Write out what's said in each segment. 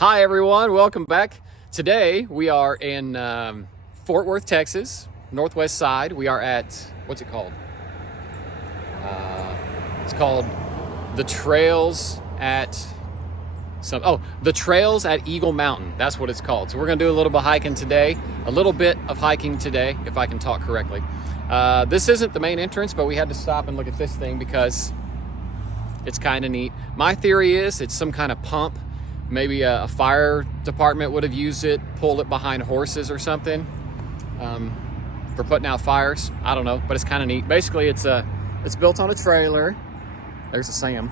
Hi everyone, welcome back. Today we are in Fort Worth, Texas, northwest side. We are at, what's it called? It's called the Trails at the Trails at Eagle Mountain. That's what it's called. So we're gonna do a little bit of hiking today, if I can talk correctly. This isn't the main entrance, but we had to stop and look at this thing because it's kind of neat. My theory is it's some kind of pump. Maybe a fire department would have used it, pulled it behind horses or something for putting out fires. I don't know, but it's kind of neat. Basically, it's built on a trailer. There's a Sam.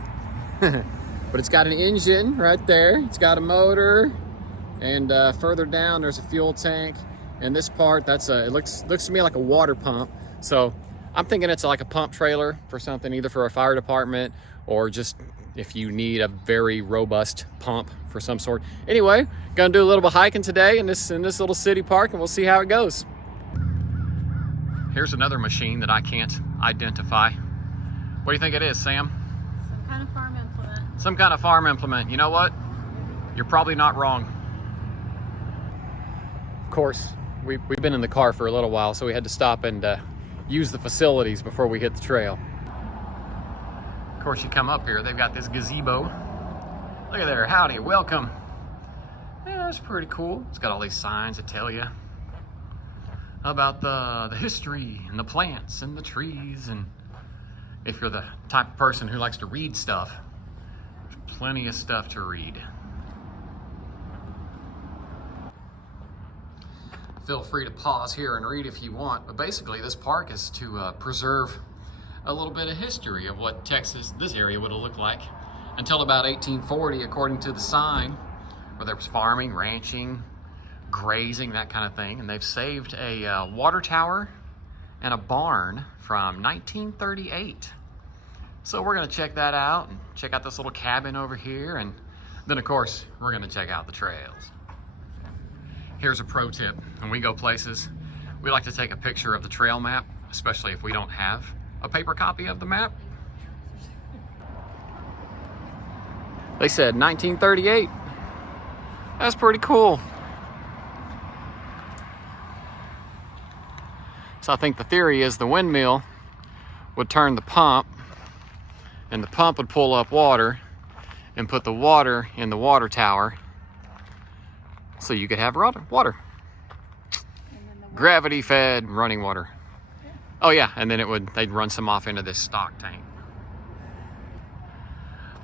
But it's got an engine right there. It's got a motor, and further down there's a fuel tank. And this part, it looks to me like a water pump. So I'm thinking it's like a pump trailer for something, either for a fire department or just if you need a very robust pump for some sort. Anyway, gonna do a little bit of hiking today in this little city park, and we'll see how it goes. Here's another machine that I can't identify. What do you think it is, Sam? Some kind of farm implement. Some kind of farm implement. You know what? You're probably not wrong. Of course, we've been in the car for a little while, so we had to stop and use the facilities before we hit the trail. Of course, you come up here, they've got this gazebo. Look at there, howdy, welcome. Yeah, that's pretty cool. It's got all these signs that tell you about the history and the plants and the trees. And if you're the type of person who likes to read stuff, there's plenty of stuff to read. Feel free to pause here and read if you want, but basically this park is to preserve a little bit of history of what Texas, this area would have looked like until about 1840, according to the sign, where there was farming, ranching, grazing, that kind of thing. And they've saved a water tower and a barn from 1938. So we're gonna check that out and check out this little cabin over here. And then of course, we're gonna check out the trails. Here's a pro tip. When we go places, we like to take a picture of the trail map, especially if we don't have a paper copy of the map. They said 1938. That's pretty cool. So I think the theory is the windmill would turn the pump, and the pump would pull up water and put the water in the water tower so you could have water. Gravity fed running water. Oh yeah, and then they'd run some off into this stock tank.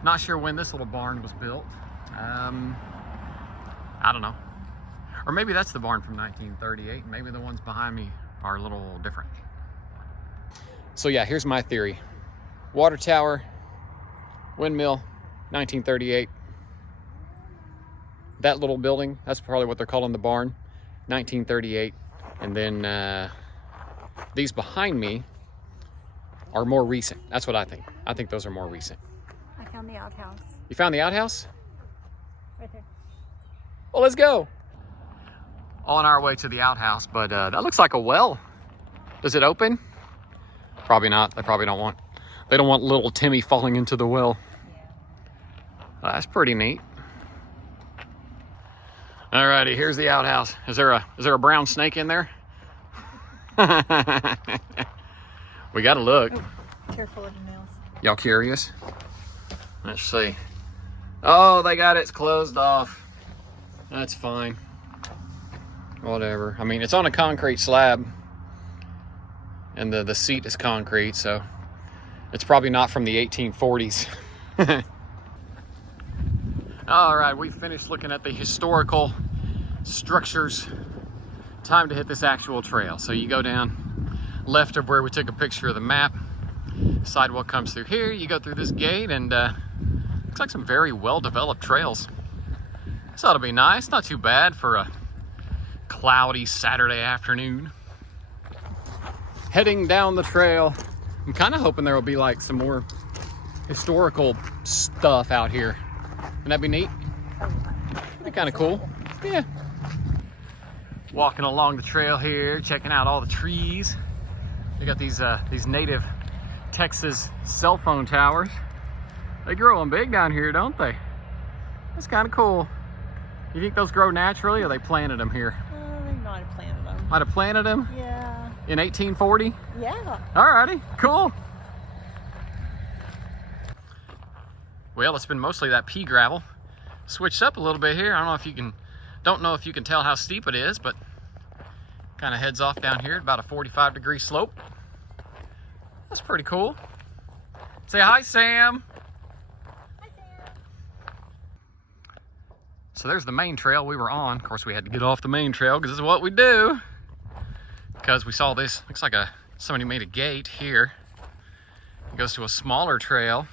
Not sure when this little barn was built. I don't know. Or maybe that's the barn from 1938. Maybe the ones behind me are a little different. So yeah, here's my theory. Water tower, windmill, 1938. That little building, that's probably what they're calling the barn, 1938. And then these behind me are more recent. That's what I think. I think those are more recent. I found the outhouse. You found the outhouse? Right there. Well, let's go. On our way to the outhouse, but that looks like a well. Does it open? Probably not. They don't want little Timmy falling into the well. Yeah. Well, that's pretty neat. Alrighty, here's the outhouse. Is there a brown snake in there? We gotta look. Oh, careful of the nails. Y'all curious? Let's see. Oh, they got it closed off. That's fine. Whatever. I mean, it's on a concrete slab, and the seat is concrete, so it's probably not from the 1840s. All right, we finished looking at the historical structures. Time to hit this actual trail. So you go down left of where we took a picture of the map. Sidewalk comes through here. You go through this gate, and looks like some very well-developed trails. This ought to be nice. Not too bad for a cloudy Saturday afternoon. Heading down the trail. I'm kind of hoping there will be like some more historical stuff out here. Wouldn't that be neat? That'd be kind of cool. Yeah. Walking along the trail here, checking out all the trees. They got these native Texas cell phone towers. They grow them big down here, don't they? That's kind of cool. You think those grow naturally, or they planted them here? They might have planted them. Might have planted them Yeah. in 1840? Yeah. Alrighty, cool. Well, it's been mostly that pea gravel. Switched up a little bit here. I don't know if you can tell how steep it is, but kind of heads off down here at about a 45-degree slope. That's pretty cool. Say hi, Sam. Hi, Sam. So there's the main trail we were on. Of course, we had to get off the main trail because this is what we do. Because we saw this, looks like somebody made a gate here. It goes to a smaller trail.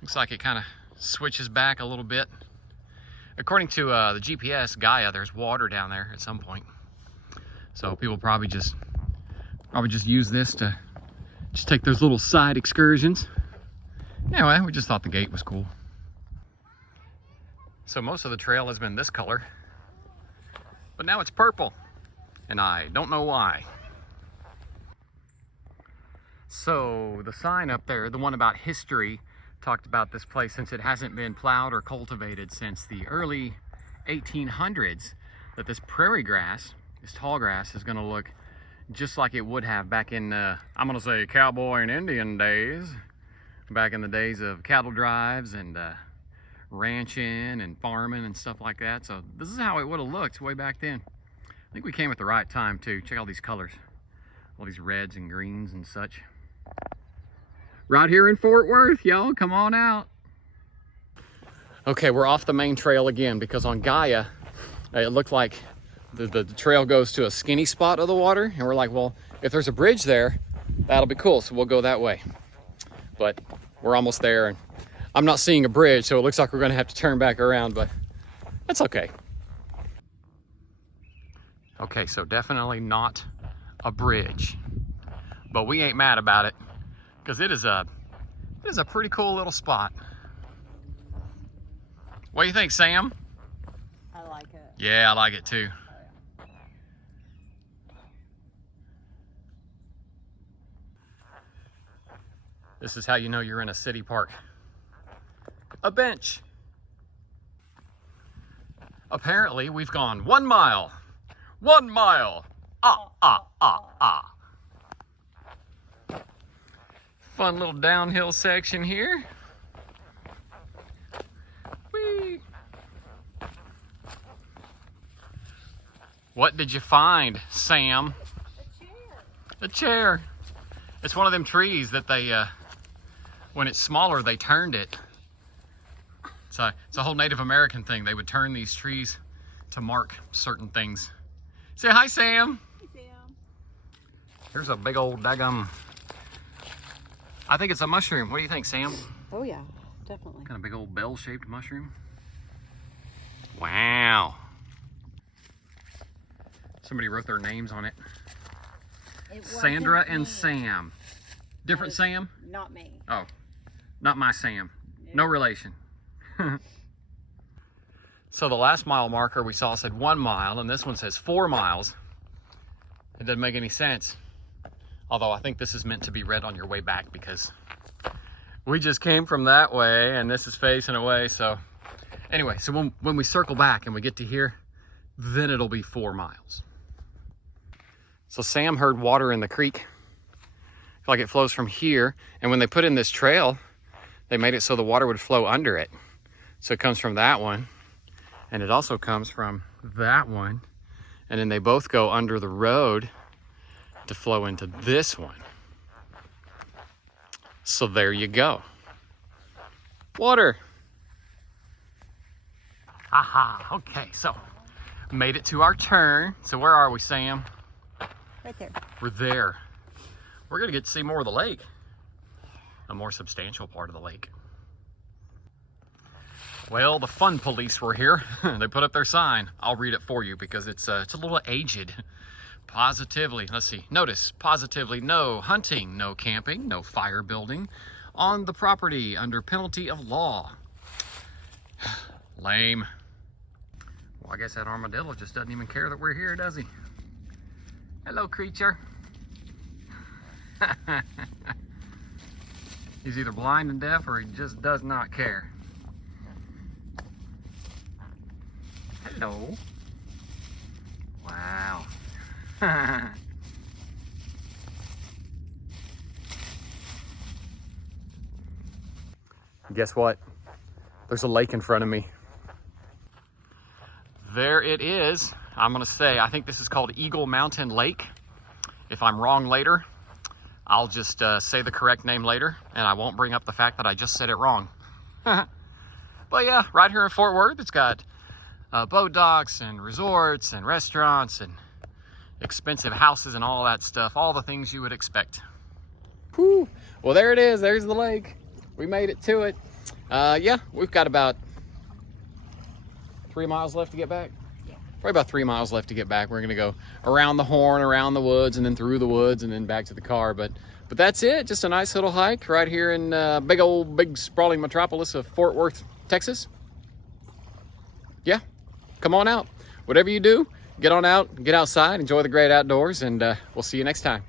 Looks like it kind of switches back a little bit. According to the GPS, Gaia, there's water down there at some point. So people probably just use this to just take those little side excursions. Anyway, we just thought the gate was cool. So most of the trail has been this color, but now it's purple, and I don't know why. So the sign up there, the one about history, talked about this place since it hasn't been plowed or cultivated since the early 1800s, that this prairie grass, this tall grass, is going to look just like it would have back in, I'm going to say cowboy and Indian days, back in the days of cattle drives and ranching and farming and stuff like that. So this is how it would have looked way back then. I think we came at the right time too. Check out these colors, all these reds and greens and such. Right here in Fort Worth, y'all, come on out. Okay, we're off the main trail again because on Gaia, it looked like the trail goes to a skinny spot of the water, and we're like, well, if there's a bridge there, that'll be cool, so we'll go that way. But we're almost there, and I'm not seeing a bridge, so it looks like we're gonna have to turn back around, but that's okay. Okay, so definitely not a bridge, but we ain't mad about it, because it is a pretty cool little spot. What do you think, Sam? I like it. Yeah, I like it too. This is how you know you're in a city park. A bench. Apparently, we've gone 1 mile. 1 mile. Fun little downhill section here. Whee! What did you find, Sam? A chair. A chair. It's one of them trees that they, when it's smaller, they turned it. It's a whole Native American thing. They would turn these trees to mark certain things. Say hi, Sam. Hi, Sam. Here's a big old daggum. I think it's a mushroom. What do you think, Sam? Oh yeah, definitely. Kind of big old bell-shaped mushroom. Wow. Somebody wrote their names on it. Sandra and Sam. Different Sam? Not me. Oh, not my Sam. No relation. So the last mile marker we saw said 1 mile, and this one says 4 miles. It doesn't make any sense. Although I think this is meant to be read on your way back because we just came from that way and this is facing away. So anyway, so when we circle back and we get to here, then it'll be 4 miles. So Sam heard water in the creek. Like it flows from here. And when they put in this trail, they made it so the water would flow under it. So it comes from that one, and it also comes from that one. And then they both go under the road to flow into this one. So there you go. Water. Aha, okay, so made it to our turn. So where are we, Sam? Right there. We're there. We're gonna get to see more of the lake. A more substantial part of the lake. Well, the fun police were here. They put up their sign. I'll read it for you because it's a little aged. Positively, let's see, notice, positively no hunting, no camping, no fire building on the property under penalty of law. Lame. Well, I guess that armadillo just doesn't even care that we're here, does he? Hello, creature. He's either blind and deaf or he just does not care. Hello. Wow. Guess what? There's a lake in front of me. There it is. I'm gonna say, I think this is called Eagle Mountain Lake. If I'm wrong later, I'll just say the correct name later, and I won't bring up the fact that I just said it wrong. But yeah, right here in Fort Worth, it's got boat docks and resorts and restaurants and expensive houses and all that stuff, all the things you would expect. Whew. Well, there it is. There's the lake. We made it to it. Yeah, we've got about 3 miles left to get back. Yeah. Probably about 3 miles left to get back. We're gonna go around the horn, around the woods, and then through the woods, and then back to the car. But that's it. Just a nice little hike right here in big sprawling metropolis of Fort Worth, Texas. Yeah, come on out. Whatever you do, get on out, get outside, enjoy the great outdoors, and we'll see you next time.